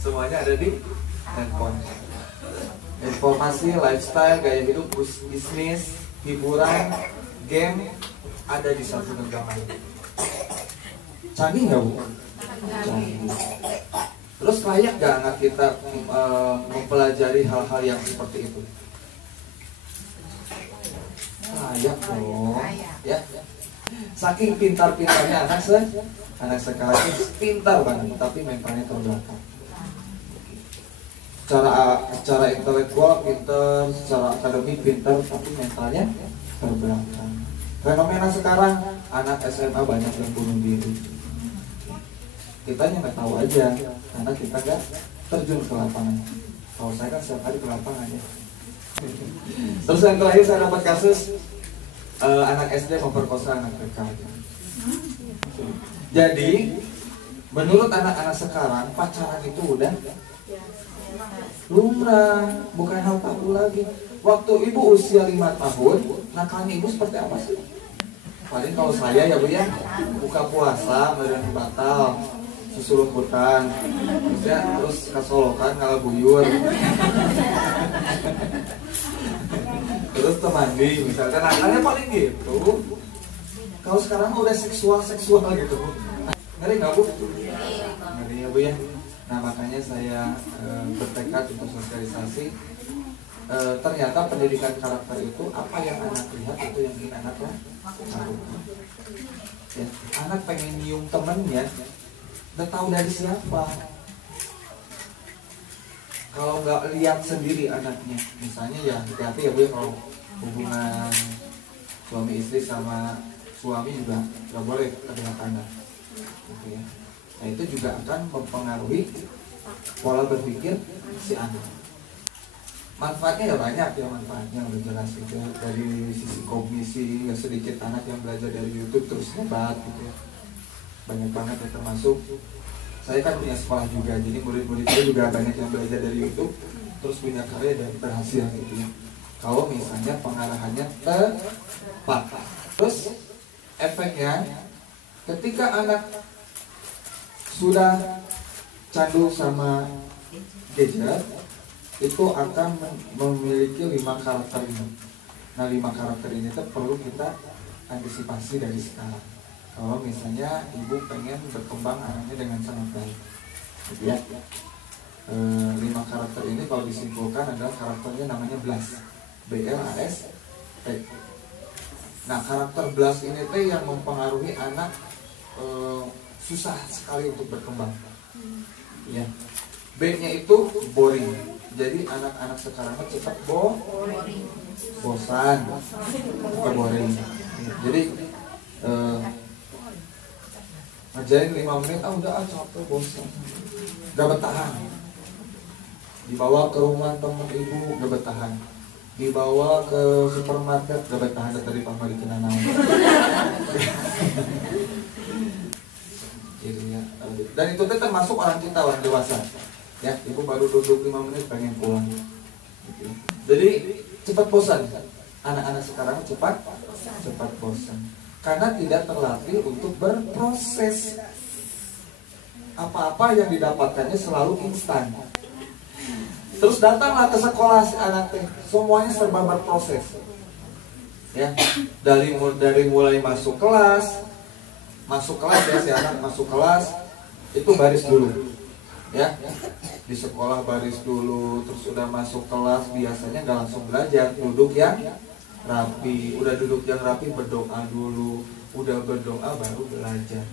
Semuanya ada di handphone. Informasi, lifestyle, gaya hidup, bisnis, hiburan, game ada di satu genggaman. Canggih nggak Bu? Canggih. Terus layak nggak anak kita mempelajari hal-hal yang seperti itu? Layak dong. Ya. Saking pintar-pintarnya anak sekarang ini pintar banget, tapi mentalnya terbelakang. Secara intelektual pintar, secara akademik pintar, tapi mentalnya terbelakang. Fenomena sekarang anak SMA banyak yang bunuh diri. Kita nggak tahu aja, karena kita nggak terjun ke lapangan. Kalau saya kan setiap hari ke lapangan ya. Terus yang terakhir saya dapat kasus anak SD memperkosa anak TK. Jadi menurut anak-anak sekarang pacaran itu udah lumrah, bukan hal tabu lagi. Waktu ibu usia 5 tahun, nakalnya ibu seperti apa sih? Paling kalau saya ya Bu ya, buka puasa, meriang batal, susu lumputan, terus kasolokan, ngalabuyur, terus temandi, misalkan nakalnya paling gitu. Kalau sekarang udah seksual gitu, ngeri nggak Bu? Ngeri ya Bu ya. Nah makanya saya bertekad untuk sosialisasi. Ternyata pendidikan karakter itu apa yang anak lihat itu yang ingin anak lakukan. Ya, anak pengen nyium temennya, udah tahu dari siapa. Kalau nggak lihat sendiri anaknya, misalnya ya hati-hati ya Bu ya, kalau hubungan suami istri sama suami juga nggak boleh terlihat anak. Gitu ya. Nah itu juga akan mempengaruhi pola berpikir si anak. Manfaatnya ya banyak ya, manfaatnya udah jelas gitu ya. Dari sisi kognisi nggak sedikit anak yang belajar dari YouTube terus hebat gitu ya. Banyak banget ya, termasuk saya kan punya sekolah juga, jadi murid-murid saya juga banyak yang belajar dari YouTube terus punya karya dan berhasil gitu ya. Kalau misalnya pengarahannya tepat. Terus efeknya ketika anak sudah candu sama gadget, itu akan memiliki 5 karakter ini. Nah 5 karakter ini tuh perlu kita antisipasi dari sekarang. Kalau misalnya ibu pengen berkembang anaknya dengan sangat baik, gitu ya. 5 karakter ini kalau disimpulkan adalah karakternya namanya BLAS, B-L-A-S-T. Nah karakter BLAS ini tuh yang mempengaruhi anak susah sekali untuk berkembang. Ya. B-nya itu boring. Jadi anak-anak sekarang cepat bosan atau boring. Jadi ngajarin 5 menit, udah capek, bosan, gak bertahan. Dibawa ke rumah teman ibu, gak bertahan. Dibawa ke supermarket, gak bertahan dari pamah di kenangan. Dan itu termasuk orang kita, orang dewasa. Ya, ibu baru duduk 5 menit pengen pulang. Jadi cepat bosan. Anak-anak sekarang cepat bosan. Karena tidak terlatih untuk berproses. Apa-apa yang didapatkannya selalu instan. Terus datanglah ke sekolah si anak teh, semuanya serba berproses. Ya, dari mulai masuk kelas ya, si anak masuk kelas itu baris dulu. Ya, di sekolah baris dulu, terus udah masuk kelas biasanya nggak langsung belajar, duduk yang rapi, udah duduk yang rapi berdoa dulu, udah berdoa baru belajar.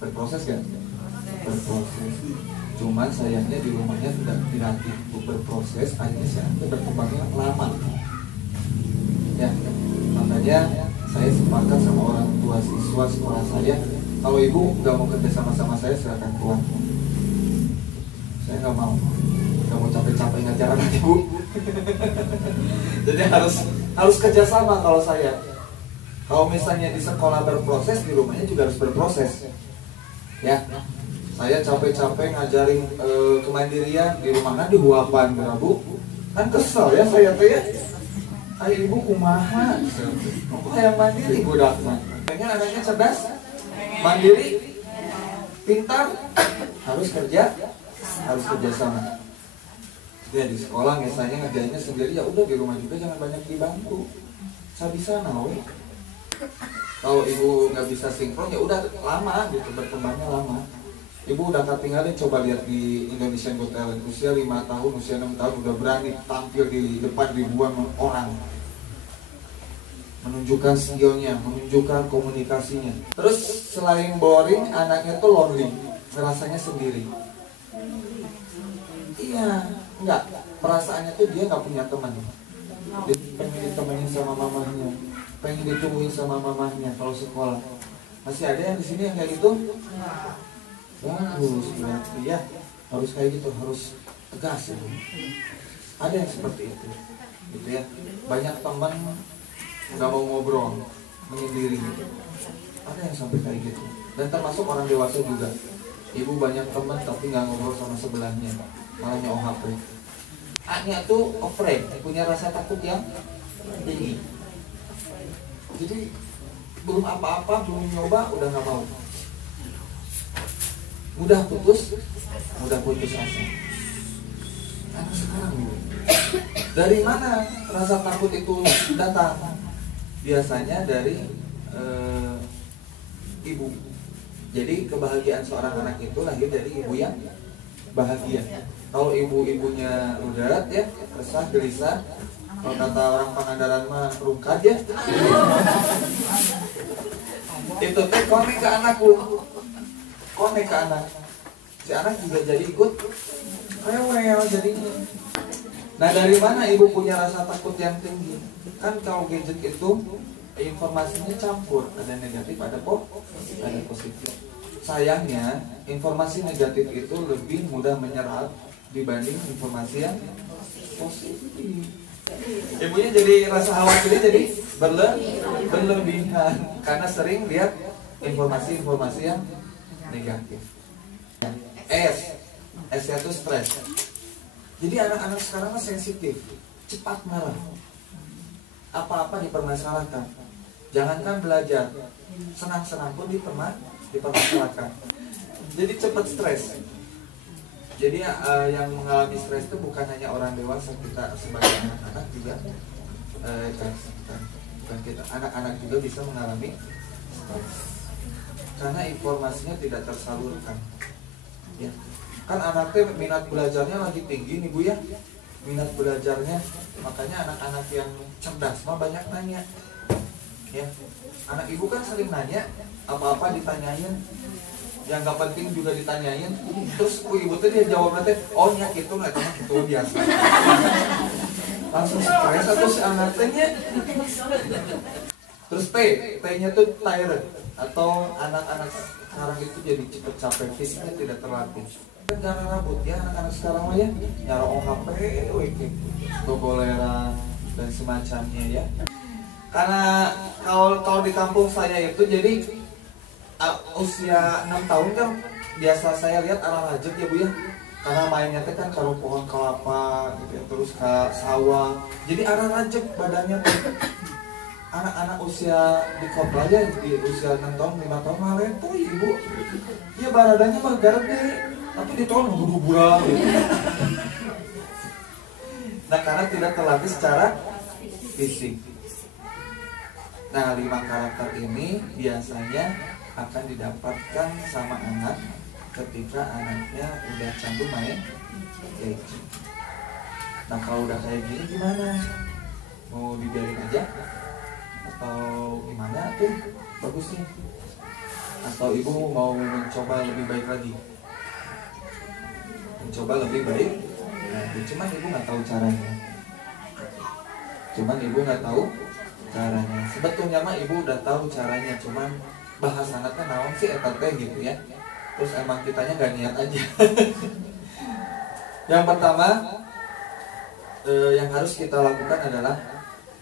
Berproses kan? Berproses. Cuman sayangnya di rumahnya sudah dilatih untuk berproses, akhirnya si anak berkembangnya lama. Ya, makanya saya sepakat sama orang tua siswa sekolah saya, kalau ibu nggak mau kerja sama saya silakan keluar. Saya nggak mau capek-capek ngajar anak ibu. Jadi harus kerjasama kalau saya. Kalau misalnya di sekolah berproses, di rumahnya juga harus berproses. Ya, saya capek-capek ngajarin kemandirian di rumahnya dihuapan Bu. Kan kesel ya saya tuh ya. Ayo ibu kumaha, kok yang mandiri budak mah. Pengen anaknya cerdas, mandiri, Pintar harus kerja sama. Ya di sekolah misalnya ngerjainnya sendiri, ya udah di rumah juga jangan banyak dibantu. Saya bisa nawe. Kalau ibu nggak bisa sinkron ya udah lama gitu, berkembangnya lama. Ibu udah ketinggalin, coba lihat di Indonesian Got Talent, usia 5 tahun, usia 6 tahun udah berani tampil di depan ribuan orang, menunjukkan skillnya, menunjukkan komunikasinya. Terus selain boring, anaknya tuh lonely, ngerasanya sendiri. Iya, enggak, perasaannya tuh dia nggak punya teman. Dia pengen ditemenin sama mamahnya, pengen ditungguin sama mamahnya kalau sekolah. Masih ada yang di sini yang kayak gitu? Bagus, berarti ya harus kayak gitu, harus tegas itu. Ada yang seperti itu, gitu ya. Banyak teman nggak mau ngobrol, menyendiri. Ada yang sampai kayak gitu. Dan termasuk orang dewasa juga. Ibu banyak teman tapi nggak ngobrol sama sebelahnya, malah nyoh HP. Anaknya tuh afraid, punya rasa takut yang tinggi. Jadi belum apa-apa, belum nyoba udah nggak mau. Mudah putus asa. Anak sekarang gitu. Dari mana rasa takut itu datang? Biasanya dari ibu. Jadi kebahagiaan seorang anak itu lahir dari ibu yang bahagia. Kalau ibu-ibunya udah ya, resah, gelisah, kalau kata orang Pangandaran mah rungkad ya. Itu teh konek ke anakku. Konek ke anak. Si anak juga jadi ikut rewel jadinya. Nah dari mana ibu punya rasa takut yang tinggi? Kan kalau gadget itu informasinya campur, ada negatif, ada positif. Sayangnya informasi negatif itu lebih mudah menyerap dibanding informasi yang positif. Ibunya jadi rasa khawatirnya jadi berlebihan karena sering lihat informasi-informasi yang negatif. S itu stres. Jadi anak-anak sekarang sensitif, cepat marah. Apa-apa dipermasalahkan. Jangankan belajar, senang-senang pun dipermasalahkan. Jadi cepat stres. Jadi yang mengalami stres itu bukan hanya orang dewasa, kita sebagai anak-anak juga, bukan kita, anak-anak juga bisa mengalami stres. Karena informasinya tidak tersalurkan. Ya. Kan anaknya minat belajarnya lagi tinggi nih Bu ya. Minat belajarnya, makanya anak-anak yang cerdas mah banyak nanya. Ya. Anak ibu kan sering nanya, apa-apa ditanyain, yang gak penting juga ditanyain. Terus ibu tuh dia jawabnya teh, oh ya gitu nggak tahu gitu biasa. Langsung stres atau si anaknya. Terus T-nya tuh tired, atau anak-anak sekarang itu jadi cepet capek, fisiknya tidak terlatih. Kan karena rambut ya anak-anak sekarang mah ya nyaro HP, gogolera dan semacamnya ya. Karena kalau di kampung saya itu jadi usia 6 tahun kan biasa saya lihat arah rajut ya Bu ya. Karena mainnya teh kan kalau pohon kelapa gitu ya, terus ke sawah. Jadi arah rajut badannya tuh. Anak-anak usia di kota aja di usia 6 tahun, 5 tahun malah tuh ibu. Ya baradanya mah garap deh, tapi ditolong buru-buru gitu. Nah karena tidak terlatih secara fisik. Nah 5 karakter ini biasanya akan didapatkan sama anak ketika anaknya udah candu main gadget. Nah kalau udah kayak gini gimana? Mau dibiarin aja? Atau gimana tuh bagusnya? Atau ibu mau mencoba lebih baik lagi? Mencoba lebih baik? Nah, cuman ibu nggak tahu caranya. Caranya. Sebetulnya mah ibu udah tahu caranya, cuman bahasa anaknya naon sih eta teh gitu ya. Terus emang kitanya gak niat aja. Yang pertama yang harus kita lakukan adalah